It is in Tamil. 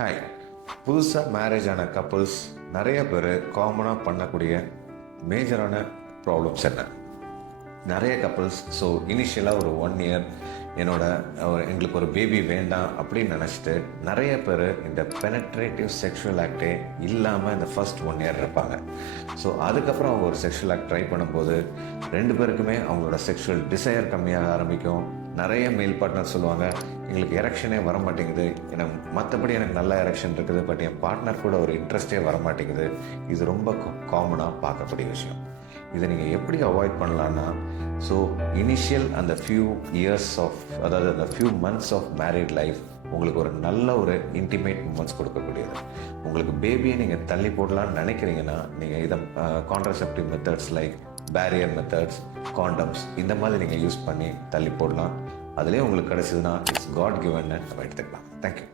ஹாய். புதுசாக மேரேஜ் ஆன கப்புள்ஸ் நிறைய பேர் காமனாக பண்ணக்கூடிய மேஜரான ப்ராப்ளம்ஸ் என்ன? நிறைய கப்புள்ஸ் இனிஷியலாக ஒரு 1 இயர் எங்களுக்கு ஒரு பேபி வேண்டாம் அப்படின்னு நினச்சிட்டு நிறைய பேர் இந்த பெனட்ரேட்டிவ் செக்ஷுவல் ஆக்டே இல்லாமல் இந்த ஃபர்ஸ்ட் 1 இயர் இருப்பாங்க. அதுக்கப்புறம் அவங்க ஒரு செக்ஷுவல் ஆக்ட் ட்ரை பண்ணும்போது 2 பேருக்குமே அவங்களோட செக்ஷுவல் டிசையர் கம்மியாக ஆரம்பிக்கும். நிறைய மேல் பார்ட்னர் சொல்லுவாங்க, எங்களுக்கு எரெக்ஷனே வர மாட்டேங்குது, மற்றபடி எனக்கு நல்ல எரெக்ஷன் இருக்குது, பட் என் பார்ட்னர் கூட ஒரு இன்ட்ரெஸ்டே வர மாட்டேங்குது. இது ரொம்ப காமனாக பார்க்கக்கூடிய விஷயம். இதை நீங்கள் எப்படி அவாய்ட் பண்ணலான்னா, இனிஷியல் அந்த அந்த few months of married life உங்களுக்கு ஒரு நல்ல ஒரு இன்டிமேட் மூமெண்ட்ஸ் கொடுக்கக்கூடியது. உங்களுக்கு பேபியை நீங்கள் தள்ளி போடலான்னு நினைக்கிறீங்கன்னா நீங்கள் இதை contraceptive methods like barrier methods, condoms இந்த மாதிரி நீங்கள் யூஸ் பண்ணி தள்ளி போடலாம். அதுலேயே உங்களுக்கு கிடச்சிதுன்னா இட்ஸ் காட் கிவன்னு நம்ம எடுத்துக்கலாம். தேங்க்யூ.